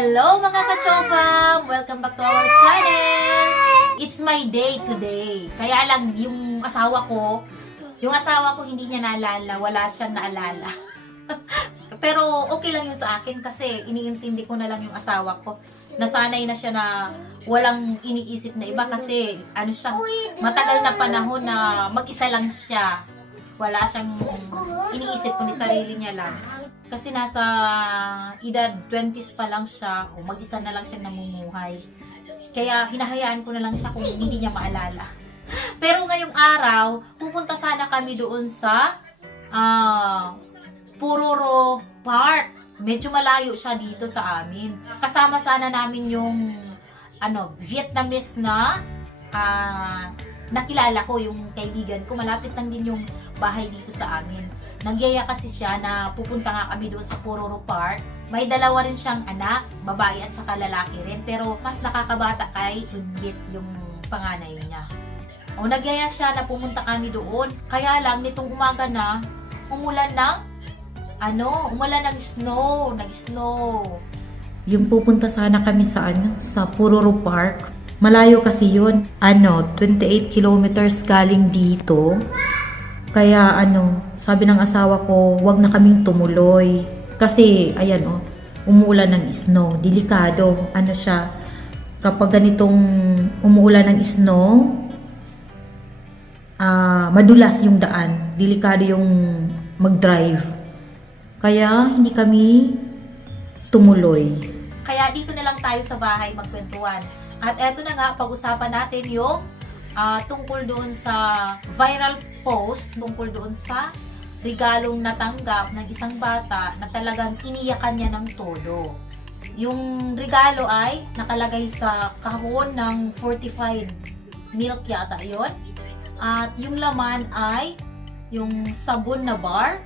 Hello mga kachofam! Welcome back to our channel! It's my day today. Kaya lang yung asawa ko, yung asawa ko hindi niya naalala, wala siyang naalala. Pero okay lang yun sa akin kasi iniintindi ko na lang yung asawa ko. Nasanay na siya na walang iniisip na iba kasi ano siya, matagal na panahon na mag-isa lang siya. Wala siyang iniisip kundi sarili niya lang. Kasi nasa edad 20s pa lang siya, o mag-isa na lang siya namumuhay. Kaya hinahayaan ko na lang siya kung hindi niya maalala. Pero ngayong araw, pupunta sana kami doon sa ah Pururo Park. Medyo malayo siya dito sa amin. Kasama sana namin yung ano, Vietnamese na ah nakilala ko yung kaibigan ko. Malapit lang din yung bahay dito sa amin. Nagyaya kasi siya na pupunta nga kami doon sa Puroro Park. May dalawa rin siyang anak, babae at saka lalaki rin. Pero mas nakakabata kay Unbit yung panganay niya. O nagyaya siya na pumunta kami doon. Kaya lang nitong umaga na, umulan ng ano, umulan ng snow, nag-snow. Yung pupunta sana kami sa ano, sa Puroro Park. Malayo kasi yun. Ano, 28 kilometers galing dito. Kaya ano, sabi ng asawa ko, wag na kaming tumuloy. Kasi, ayan oh, umuulan ng snow. Delikado. Ano siya, kapag ganitong umuulan ng snow, ah madulas yung daan. Delikado yung mag-drive. Kaya, hindi kami tumuloy. Kaya dito na lang tayo sa bahay magkwentuhan. At eto na nga, pag-usapan natin yung ah, tungkol doon sa viral post, tungkol doon sa regalong natanggap ng isang bata na talagang iniyakan niya ng todo. Yung regalo ay nakalagay sa kahon ng fortified milk yata yon At yung laman ay yung sabon na bar.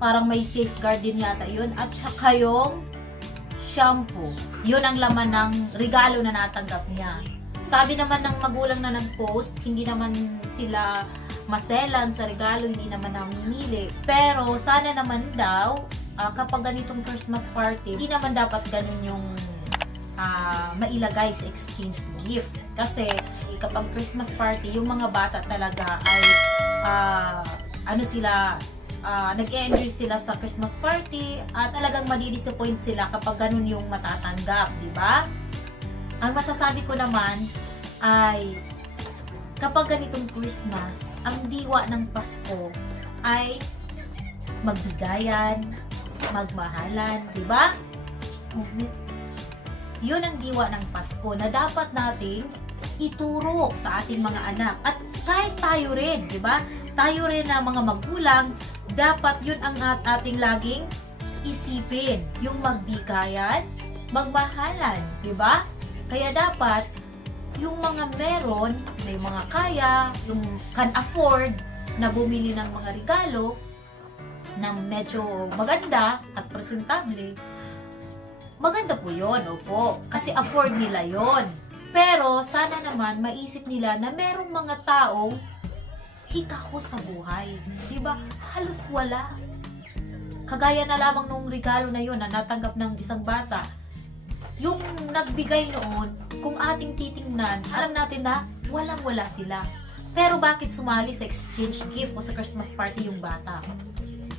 Parang may safeguard din yata yun. At saka yung shampoo. Yun ang laman ng regalo na natanggap niya. Sabi naman ng magulang na nag-post, hindi naman sila maselan sa regalo, hindi naman namimili. Pero sana naman daw, ah, kapag ganitong Christmas party, hindi naman dapat ganun yung ah, mailagay sa exchange gift. Kasi kapag Christmas party, yung mga bata talaga ay ah, ano sila, ah, nag-enjoy sila sa Christmas party at talagang madi-disappoint sila kapag ganun yung matatanggap, di ba? Ang masasabi ko naman ay kapag ganitong Christmas, ang diwa ng Pasko ay magbigayan, magmahalan, di ba? Yun ang diwa ng Pasko na dapat nating ituro sa ating mga anak. At kahit tayo rin, di ba? Tayo rin na mga magulang, dapat yun ang at ating laging isipin. Yung magbigayan, magmahalan, di ba? Kaya dapat, yung mga meron, may mga kaya, yung can afford na bumili ng mga regalo na medyo maganda at presentable, maganda po yun, opo. Kasi afford nila yon. Pero sana naman maisip nila na merong mga taong hikaho sa buhay. Diba? Halos wala. Kagaya na lamang nung regalo na yun na natanggap ng isang bata. Yung nagbigay noon, kung ating titingnan, alam natin na walang-wala sila. Pero bakit sumali sa exchange gift o sa Christmas party yung bata?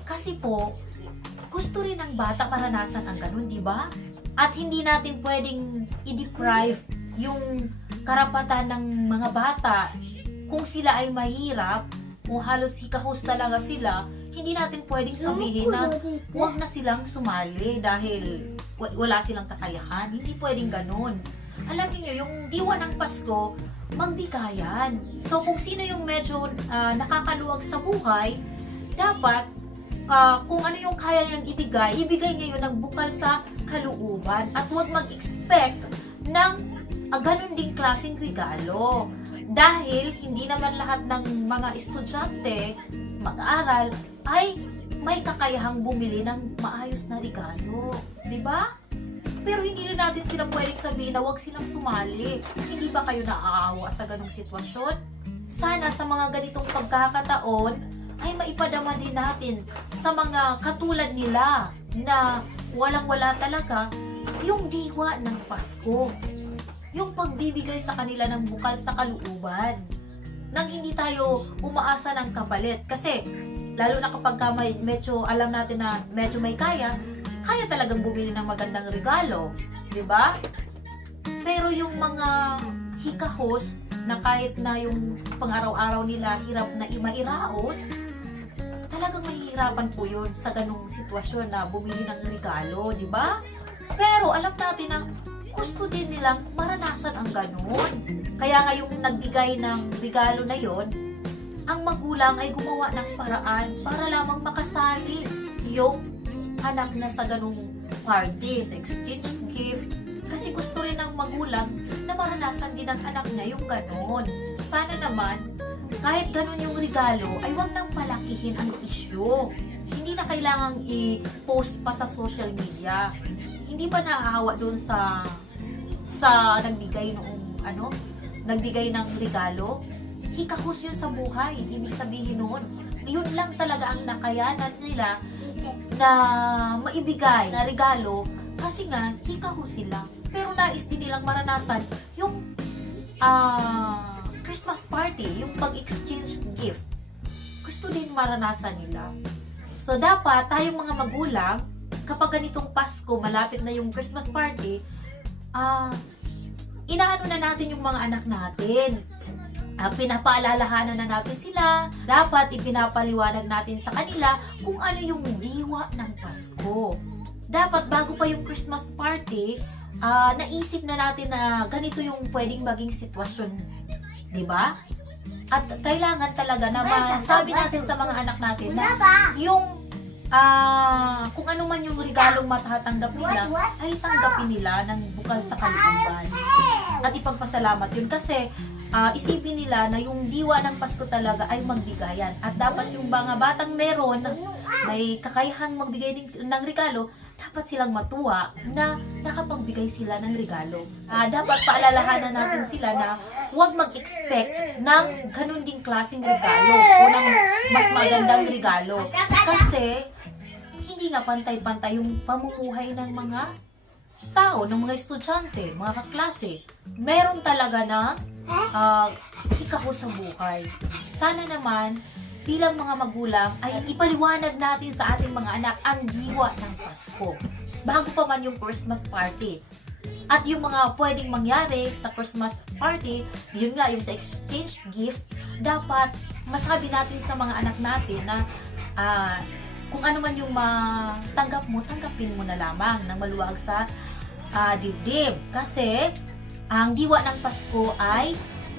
Kasi po, gusto rin ng bata maranasan ang ganun, di ba? At hindi natin pwedeng i-deprive yung karapatan ng mga bata kung sila ay mahirap o halos hikahos talaga sila, hindi natin pwedeng sabihin na huwag na silang sumali dahil wa- wala silang kakayahan. Hindi pwedeng ganun. Alam niyo yung diwa ng Pasko, magbigayan. So kung sino yung medyo ah, nakakaluwag sa buhay, dapat ah, kung ano yung kaya niyang ibigay, ibigay niya ng bukal sa kalooban at huwag mag-expect ng uh, ganun ding klaseng regalo. Dahil hindi naman lahat ng mga estudyante mag-aaral ay may kakayahang bumili ng maayos na regalo. Di ba? Pero hindi na natin sila pwedeng sabihin na huwag silang sumali. Hindi ba kayo naaawa sa ganong sitwasyon? Sana sa mga ganitong pagkakataon ay maipadama din natin sa mga katulad nila na walang-wala talaga yung diwa ng Pasko. Yung pagbibigay sa kanila ng bukal sa kalooban. Nang hindi tayo umaasa ng kapalit. Kasi, lalo na kapag ka may, medyo alam natin na medyo may kaya, kaya talagang bumili ng magandang regalo. 'di ba? Pero yung mga hikahos na kahit na yung pang-araw-araw nila hirap na imairaos, talagang mahihirapan po yun sa ganong sitwasyon na bumili ng regalo, di ba? Pero alam natin na gusto din nilang maranasan ang ganon. Kaya nga yung nagbigay ng regalo na yon, ang magulang ay gumawa ng paraan para lamang makasali yung anak na sa ganong party, sa exchange gift. Kasi gusto rin ng magulang na maranasan din ng anak niya yung ganon. Sana naman, kahit ganon yung regalo, ay wag nang palakihin ang issue. Hindi na kailangang i-post pa sa social media. Hindi ba naahawa doon sa sa nagbigay noong ano, nagbigay ng regalo? Hikahos yun sa buhay. Ibig sabihin noon, yun lang talaga ang nakayanan nila na maibigay na regalo kasi nga hikahos sila. Pero nais din nilang maranasan yung ah Christmas party, yung pag-exchange gift. Gusto din maranasan nila. So dapat tayong mga magulang kapag ganitong Pasko, malapit na yung Christmas party, ah inaano na natin yung mga anak natin. Ah, pinapaalalahanan na natin sila. Dapat ipinapaliwanag natin sa kanila kung ano yung diwa ng Pasko. Dapat bago pa yung Christmas party, ah, naisip na natin na ganito yung pwedeng maging sitwasyon. 'Di ba? At kailangan talaga na masabi natin sa mga anak natin na yung ah kung ano man yung regalong matatanggap nila ay tanggapin nila ng bukal sa kalooban at ipagpasalamat yun kasi ah, isipin nila na yung diwa ng Pasko talaga ay magbigayan at dapat yung mga batang meron may kakayahang magbigay ng, regalo dapat silang matuwa na nakapagbigay sila ng regalo. Ah, dapat paalalahanan natin sila na huwag mag-expect ng ganun ding klaseng regalo o ng mas magandang regalo. Kasi, hindi nga pantay-pantay yung pamumuhay ng mga tao, ng mga estudyante, mga kaklase. Meron talaga ng uh, hikaho sa buhay. Sana naman, bilang mga magulang, ay ipaliwanag natin sa ating mga anak ang diwa ng Pasko. Bago pa man yung Christmas party. At yung mga pwedeng mangyari sa Christmas party, yun nga, yung sa exchange gift, dapat masabi natin sa mga anak natin na ah, kung ano man yung matanggap mo, tanggapin mo na lamang ng maluwag sa ah, dibdib. Kasi, ang diwa ng Pasko ay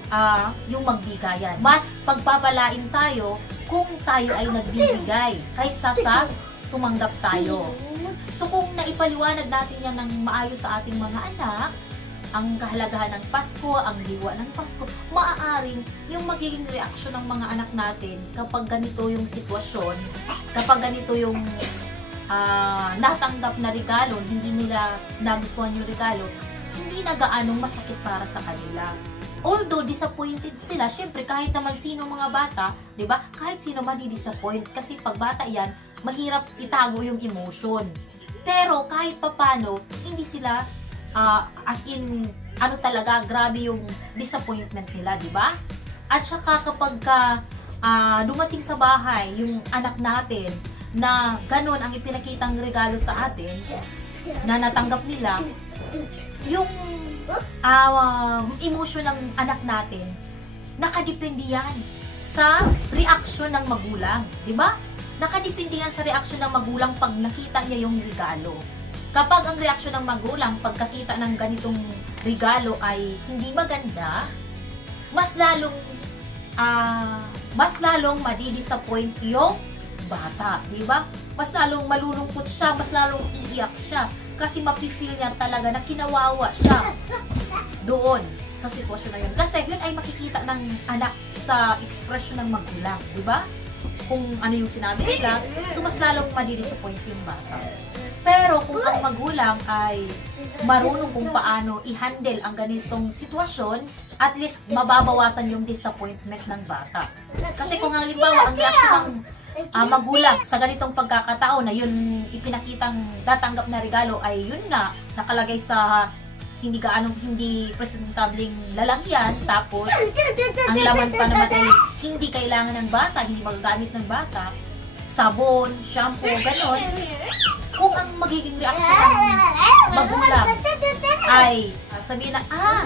ah, yung magbigayan. Mas pagpapalain tayo kung tayo ay nagbibigay kaysa sa tumanggap tayo. So kung naipaliwanag natin yan ng maayos sa ating mga anak, ang kahalagahan ng Pasko, ang diwa ng Pasko, maaaring yung magiging reaksyon ng mga anak natin kapag ganito yung sitwasyon, kapag ganito yung ah, natanggap na regalo, hindi nila nagustuhan yung regalo, hindi na gaanong masakit para sa kanila. Although disappointed sila, syempre kahit naman sino mga bata, 'di ba? Kahit sino man di-disappoint kasi pag bata 'yan, mahirap itago yung emotion. Pero kahit papano, hindi sila ah, as in ano talaga, grabe yung disappointment nila, 'di ba? At saka kapag ka ah, dumating sa bahay yung anak natin na ganun ang ipinakitang regalo sa atin na natanggap nila, yung ah, emotion ng anak natin, nakadepende yan sa reaksyon ng magulang. Di ba? Nakadepende yan sa reaksyon ng magulang pag nakita niya yung regalo. Kapag ang reaksyon ng magulang pagkakita ng ganitong regalo ay hindi maganda, mas lalong ah mas lalong madidisappoint yung bata, di ba? Mas lalong malulungkot siya, mas lalong iiyak siya kasi mapi-feel niya talaga na kinawawa siya doon sa sitwasyon na yun. Kasi yun ay makikita ng anak sa ekspresyon ng magulang, di ba? Kung ano yung sinabi nila, so mas lalong madidisappoint yung bata. Pero kung ang magulang ay marunong kung paano i-handle ang ganitong sitwasyon, at least mababawasan yung disappointment ng bata. Kasi kung halimbawa ang reaction ng ah, magulang sa ganitong pagkakataon na yun ipinakitang datanggap na regalo ay yun nga nakalagay sa hindi gaanong hindi presentableng lalagyan. Tapos ang laman pa naman ay hindi kailangan ng bata, hindi magagamit ng bata. Sabon, shampoo, ganon. Kung ang magiging reaksyon ng magulang ay ah, sabihin na ah,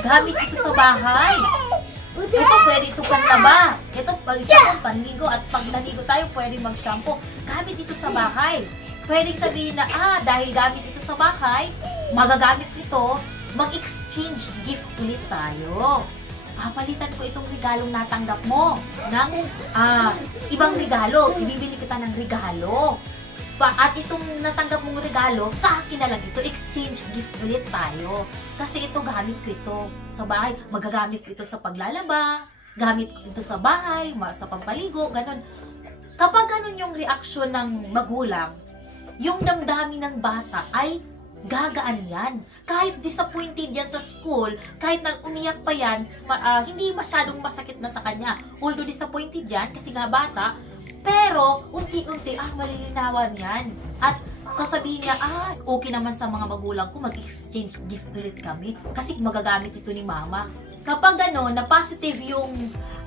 gamit ito sa bahay ito pwede ito panlaba. Ito pag sabon, panligo at pag naligo tayo pwede mag-shampoo. Gamit ito sa bahay. Pwedeng sabihin na ah, dahil gamit ito sa bahay, magagamit ito, mag-exchange gift ulit tayo. Papalitan ko itong regalong natanggap mo ng ah, ibang regalo. Ibibili kita ng regalo. Pa, at itong natanggap mong regalo, sa akin na lang ito, exchange gift ulit tayo. Kasi ito, gamit ko ito sa bahay. Magagamit ko ito sa paglalaba, gamit ko ito sa bahay, sa pampaligo, ganun. Kapag ganun yung reaksyon ng magulang, yung damdamin ng bata ay gagaan yan. Kahit disappointed yan sa school, kahit nag umiyak pa yan, ah, hindi masyadong masakit na sa kanya. Although disappointed yan, kasi nga bata, pero unti-unti, ah, malilinawan yan. At sasabihin niya, ah, okay naman sa mga magulang ko, mag-exchange gift ulit kami. Kasi magagamit ito ni mama. Kapag gano'n, na positive yung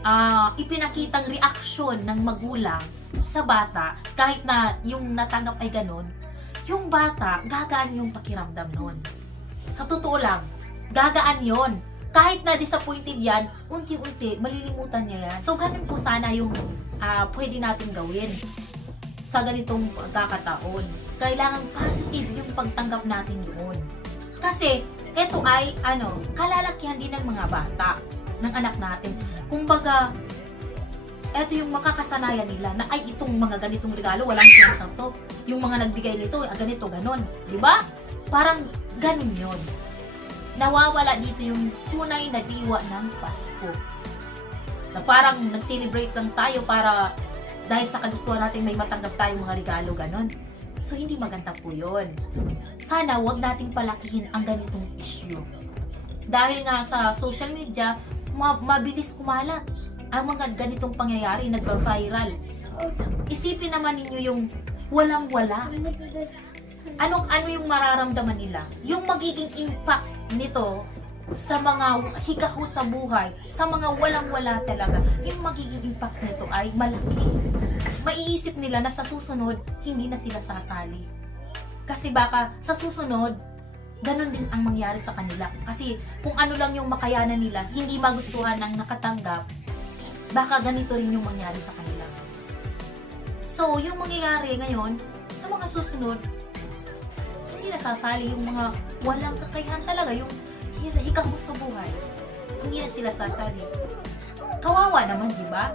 ah, ipinakitang reaksyon ng magulang sa bata, kahit na yung natanggap ay gano'n, yung bata, gagaan yung pakiramdam nun. Sa totoo lang, gagaan yon kahit na disappointed yan, unti-unti, malilimutan niya yan. So, ganun po sana yung ah, pwede natin gawin sa ganitong pagkakataon. Kailangan positive yung pagtanggap natin doon. Kasi, ito ay, ano, kalalakihan din ng mga bata, ng anak natin. Kumbaga, ito yung makakasanayan nila na ay itong mga ganitong regalo, walang kwenta to. Yung mga nagbigay nito, ah, ganito, ganon. Ba? Parang ganun yon nawawala dito yung tunay na diwa ng Pasko. Na parang nag-celebrate lang tayo para dahil sa kagustuhan natin may matanggap tayong mga regalo, ganon. So, hindi maganda po yun. Sana wag nating palakihin ang ganitong issue. Dahil nga sa social media, ma- mabilis kumalat ang mga ganitong pangyayari, nagpa-viral. Isipin naman ninyo yung walang-wala ano ano yung mararamdaman nila yung magiging impact nito sa mga hikaho sa buhay sa mga walang-wala talaga yung magiging impact nito ay malaki. Maiisip nila na sa susunod hindi na sila sasali. Kasi baka sa susunod ganun din ang mangyari sa kanila. Kasi kung ano lang yung makayanan nila hindi magustuhan ng nakatanggap baka ganito rin yung mangyari sa kanila. So yung mangyayari ngayon sa mga susunod hindi nasasali yung mga walang kakayahan talaga, yung hi- hikaho sa buhay. Hindi na sila sasali. Kawawa naman, di ba?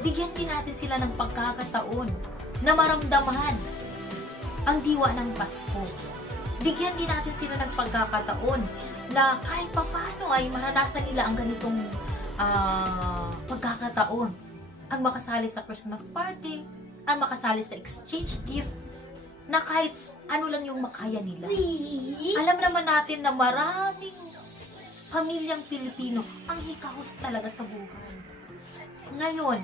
Bigyan din natin sila ng pagkakataon na maramdaman ang diwa ng Pasko. Bigyan din natin sila ng pagkakataon na kahit papano ay maranasan nila ang ganitong ah, pagkakataon. Ang makasali sa Christmas party, ang makasali sa exchange gift, na kahit ano lang yung makaya nila. Alam naman natin na maraming pamilyang Pilipino ang hikahos talaga sa buhay. Ngayon,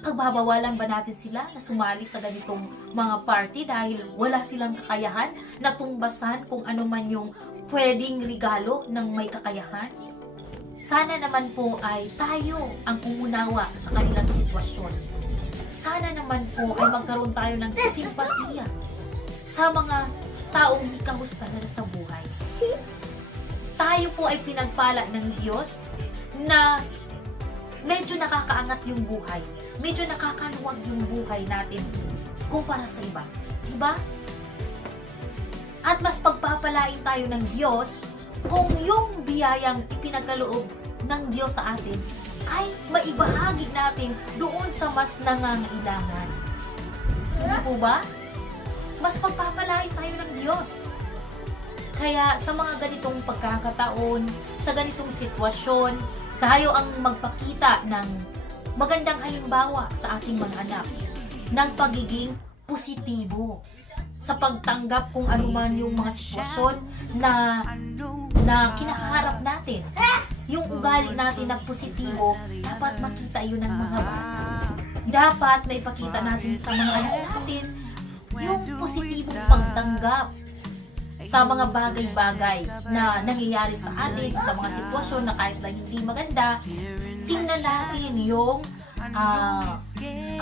pagbabawalan ba natin sila na sumali sa ganitong mga party dahil wala silang kakayahan na tumbasan kung ano man yung pwedeng regalo ng may kakayahan? Sana naman po ay tayo ang umunawa sa kanilang sitwasyon. Sana naman po ay magkaroon tayo ng simpatiya sa mga taong hikahos talaga sa buhay. Tayo po ay pinagpala ng Diyos na medyo nakakaangat yung buhay. Medyo nakakaluwag yung buhay natin kumpara sa iba. Diba? At mas pagpapalain tayo ng Diyos kung yung biyayang ipinagkaloob ng Diyos sa atin ay maibahagi natin doon sa mas nangangailangan. Hindi po ba? Mas pagpapalain tayo ng Diyos. Kaya sa mga ganitong pagkakataon, sa ganitong sitwasyon, tayo ang magpakita ng magandang halimbawa sa ating mga anak ng pagiging positibo sa pagtanggap kung ano man yung mga sitwasyon na na kinakaharap natin. Yung ugali natin na positibo, dapat makita yun ng mga bata. dapat na ipakita natin sa mga anak natin yung positibong pagtanggap sa mga bagay-bagay na nangyayari sa atin, sa mga sitwasyon na kahit na hindi maganda, tingnan natin yung ah,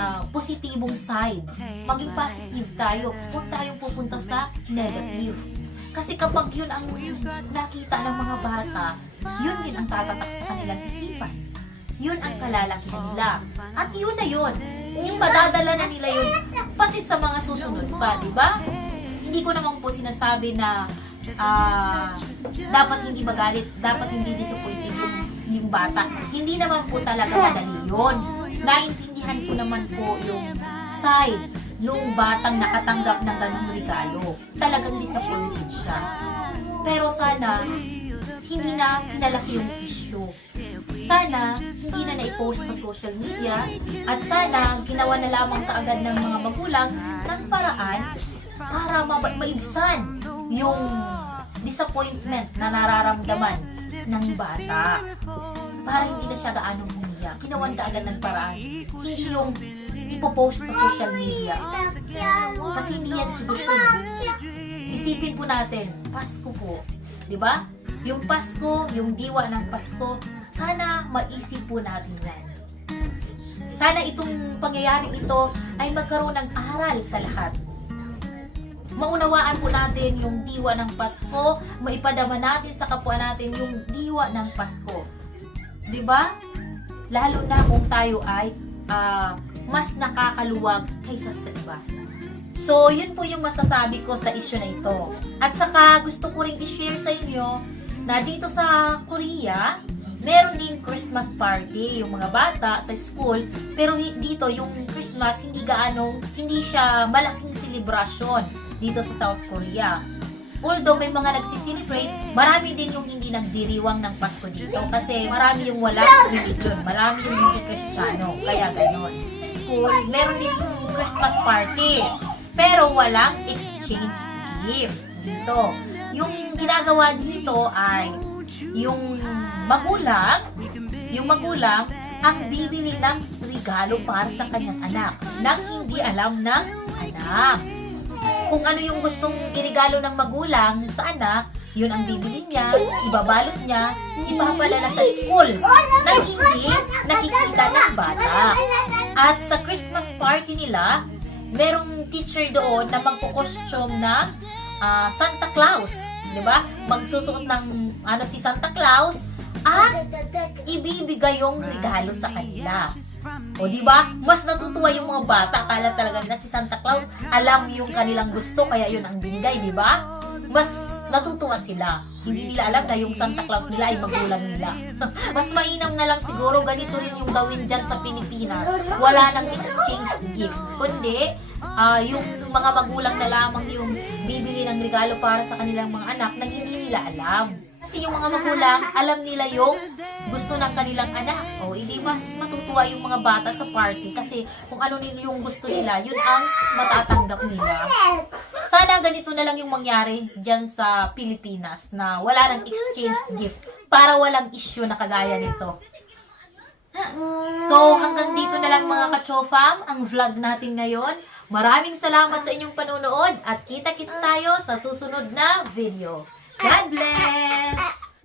ah, positibong side. Maging positive tayo. Huwag tayong pupunta sa negative. Kasi kapag yun ang nakita ng mga bata, yun din ang tatatak sa kanilang isipan. Yun ang kalalakihan nila. At yun na yun. Yung madadala na nila yun, pati sa mga susunod pa, di ba? Hindi ko naman po sinasabi na ah, dapat hindi magalit, dapat hindi disappointed yung, yung bata. Hindi naman po talaga madali yun. Naintindihan ko naman po yung side nung batang nakatanggap ng ganung regalo. Talagang disappointed siya. Pero sana, hindi na pinalaki yung issue. Sana, hindi na na-post sa social media at sana, ginawa na lamang kaagad ng mga magulang ng paraan para ma- maibsan yung disappointment na nararamdaman ng bata. Para hindi na siya gaanong umiyak. Ginawan ka agad ng paraan. Hindi yung ipopost sa social media. Kasi hindi yan solusyon. Isipin po natin, Pasko po. Di ba? Yung Pasko, yung diwa ng Pasko, sana maisip po natin yan. Sana itong pangyayaring ito ay magkaroon ng aral sa lahat. Maunawaan po natin yung diwa ng Pasko, maipadama natin sa kapwa natin yung diwa ng Pasko. 'Di ba? Lalo na kung tayo ay ah, mas nakakaluwag kaysa sa iba. So, yun po yung masasabi ko sa issue na ito. At saka, gusto ko rin i-share sa inyo na dito sa Korea, meron din Christmas party yung mga bata sa school. Pero dito, yung Christmas, hindi gaano, hindi siya malaking celebration dito sa South Korea. Although may mga nagsiselebrate, marami din yung hindi nagdiriwang ng Pasko dito kasi marami yung walang religion, marami yung hindi Kristiyano, kaya ganon. School, meron din yung Christmas party, pero walang exchange gifts dito. Yung ginagawa dito ay yung magulang, yung magulang ang bibili ng regalo para sa kanyang anak nang hindi alam ng anak kung ano yung gustong irigalo ng magulang sa anak, yun ang bibili niya, ibabalot niya, ipapalala sa school nang hindi nakikita ng bata. At sa Christmas party nila, merong teacher doon na magkukostume ng ah, Santa Claus. Di ba? Magsusuot ng ano si Santa Claus at ibibigay yung regalo sa kanila. O di ba? Mas natutuwa yung mga bata kala talaga na si Santa Claus alam yung kanilang gusto kaya yun ang binigay, di ba? Mas natutuwa sila. Hindi nila alam na yung Santa Claus nila ay magulang nila. Mas mainam na lang siguro ganito rin yung gawin dyan sa Pilipinas. Wala nang exchange gift. Kundi, ah, yung mga magulang na lamang yung bibili ng regalo para sa kanilang mga anak na hindi nila alam. Kasi yung mga magulang, alam nila yung gusto ng kanilang anak. O, hindi mas matutuwa yung mga bata sa party kasi kung ano yung gusto nila, yun ang matatanggap nila. Sana ganito na lang yung mangyari dyan sa Pilipinas na wala nang exchange gift para walang issue na kagaya nito. So, hanggang dito na lang mga kachofam, ang vlog natin ngayon. Maraming salamat sa inyong panonood at kita-kits tayo sa susunod na video. God bless!